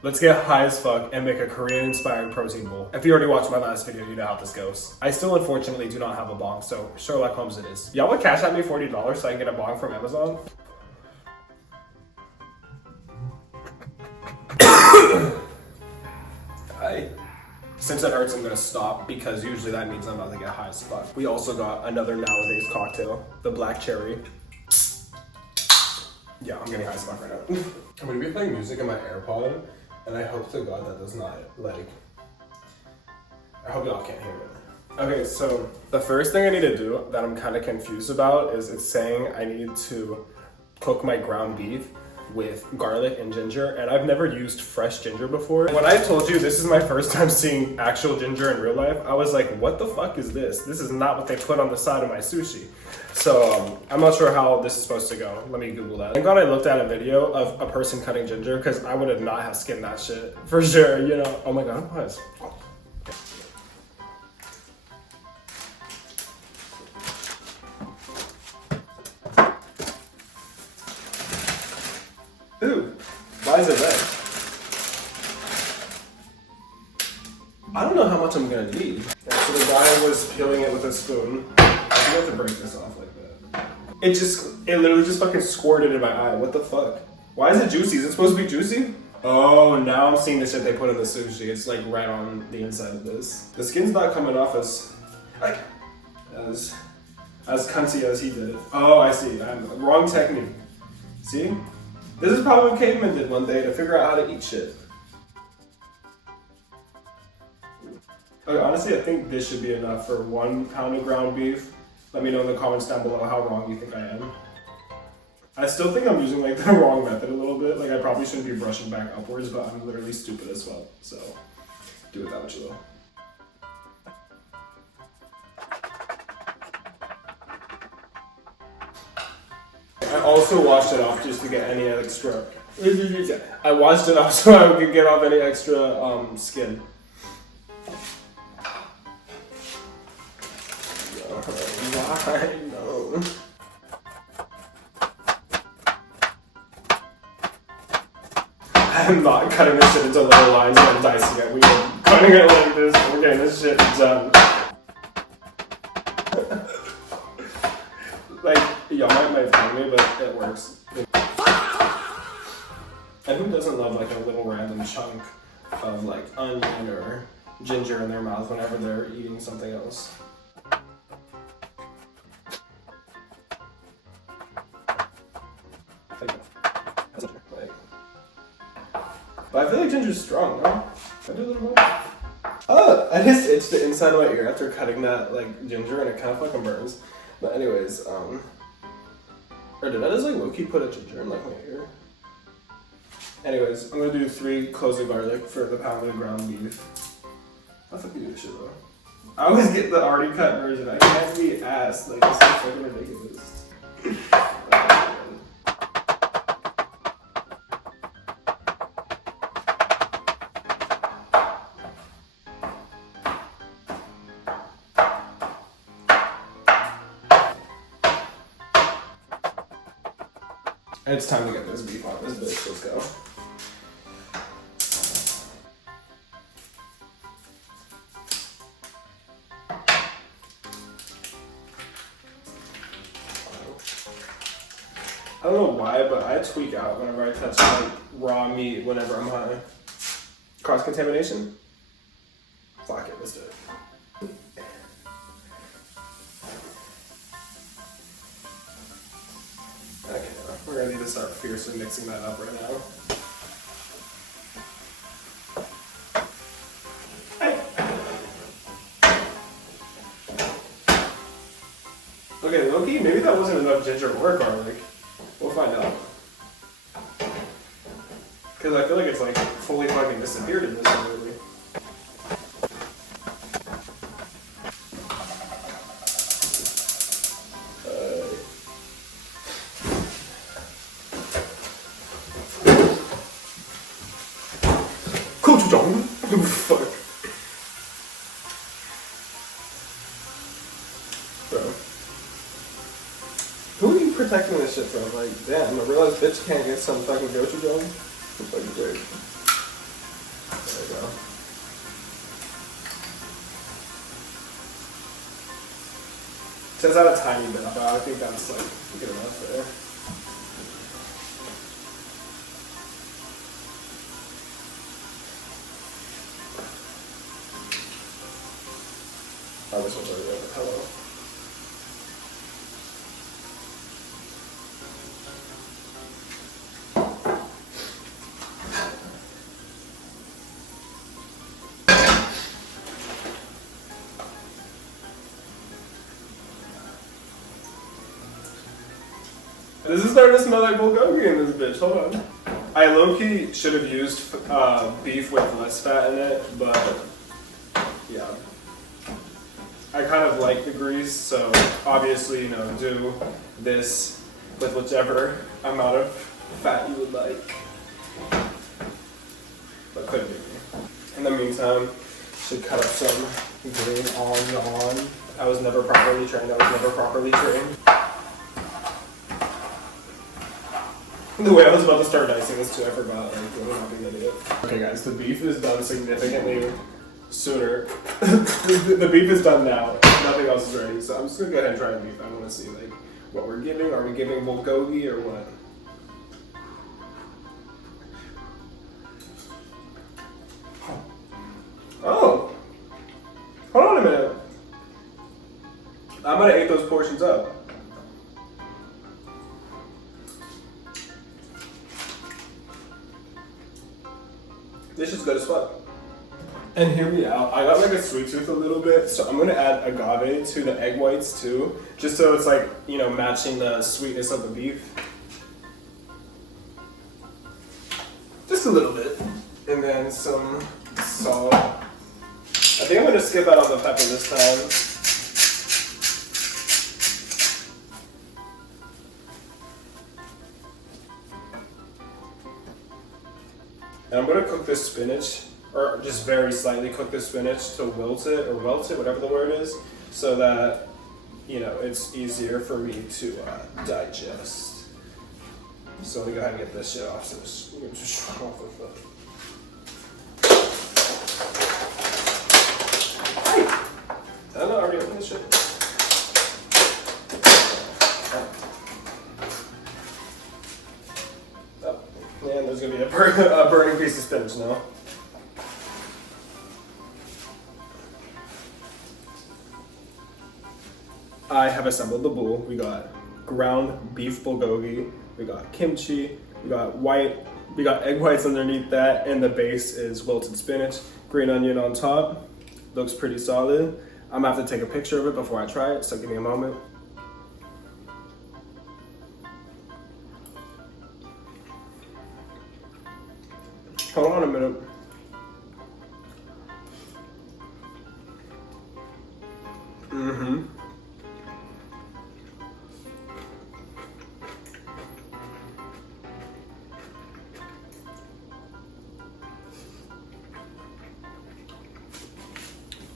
Let's get high as fuck and make a Korean-inspired protein bowl. If you already watched my last video, you know how this goes. I still unfortunately do not have a bong, so Sherlock Holmes it is. Y'all would cash at me $40 so I can get a bong from Amazon? Since it hurts, I'm gonna stop because usually that means I'm about to get high as fuck. We also got another nowadays cocktail, the black cherry. Yeah, I'm getting high as fuck right now. I'm gonna be playing music in my AirPod, and I hope to God that does not, like, I hope y'all can't hear it. Okay, so the first thing I need to do that I'm kind of confused about is it's saying I need to cook my ground beef with garlic and ginger, and I've never used fresh ginger before. When I told you this is my first time seeing actual ginger in real life, I was like, what the fuck is this? This is not what they put on the side of my sushi. So I'm not sure how this is supposed to go. Let me Google that. Thank God I looked at a video of a person cutting ginger because I would have not have skinned that shit for sure, you know? Oh my God, what is? Ooh, why is it red? I don't know how much I'm gonna need. Yeah, so the guy was peeling it with a spoon. I have to break this off like that. It literally just fucking squirted in my eye. What the fuck? Why is it juicy? Is it supposed to be juicy? Oh, now I'm seeing the shit they put in the sushi. It's like right on the inside of this. The skin's not coming off as cunty as he did. Oh, I see. Wrong technique. See? This is probably what cavemen did one day to figure out how to eat shit. Okay, honestly, I think this should be enough for 1 pound of ground beef. Let me know in the comments down below how wrong you think I am. I still think I'm using like the wrong method a little bit. Like I probably shouldn't be brushing back upwards, but I'm literally stupid as well. So do with that what you will. I also washed it off just to get any extra. I washed it off so I could get off any extra skin. Why? No. I'm not cutting this shit into little lines and then dicing it. We are cutting it like this. We're getting this shit done. Like, y'all might find me, but it works. And who doesn't love like a little random chunk of like onion or ginger in their mouth whenever they're eating something else? But I feel like ginger's strong, no? Can I do a little more? Oh, I just itched the inside of my ear after cutting that like ginger and it kind of fucking burns. But anyways, or did I just like low-key put a ginger in like my ear? Anyways, I'm gonna do 3 cloves of garlic for the pound of ground beef. How the fuck do you do this shit though? I always get the already cut version. I can't be ass. Like, it's so fucking ridiculous. It's time to get this beef on this bitch. Let's go. I don't know why, but I tweak out whenever I touch like raw meat whenever I'm high. Cross-contamination? Fuck it, let's do it. Okay, we're gonna need to start fiercely mixing that up right now. Okay, low-key, maybe that wasn't enough ginger or garlic. We'll find out. Because I feel like it's like fully fucking disappeared in this one, really. Fuck. Bro. Who are you protecting this shit from? Like, damn, I realize bitch can't get some fucking gochujang. It's fucking great. Says out a tiny bit, but I think that's like good enough there. Oh, this one's already on the pillow. This is starting to smell like bulgogi in this bitch. Hold on. I low-key should have used beef with less fat in it, but yeah. I kind of like the grease, so obviously, you know, do this with whichever amount of fat you would like. But couldn't be me. In the meantime, should cut up some green on. I was never properly trained. The way I was about to start dicing this too, I forgot. Like, really not being an idiot. Okay, guys, the beef is done significantly sooner. The beef is done now. Nothing else is ready. So I'm just gonna go ahead and try the beef. I want to see like what we're giving. Are we giving bulgogi or what? Oh, hold on a minute. I might have ate those portions up. This is good as fuck. And hear me out. I got like a sweet tooth a little bit, so I'm gonna add agave to the egg whites too, just so it's like, you know, matching the sweetness of the beef. Just a little bit. And then some salt. I think I'm gonna skip out on the pepper this time. And I'm gonna cook this spinach, or just very slightly cook the spinach to wilt it, or welt it, whatever the word is, so that, you know, it's easier for me to digest. So let me go ahead and get this shit off. So just off with the. I don't know, I already opened this shit. And there's gonna be a burning piece of spinach now. I have assembled the bowl. We got ground beef bulgogi, we got kimchi, we got egg whites underneath that, and the base is wilted spinach, green onion on top. Looks pretty solid. I'm gonna have to take a picture of it before I try it, so give me a moment. Hold on a minute.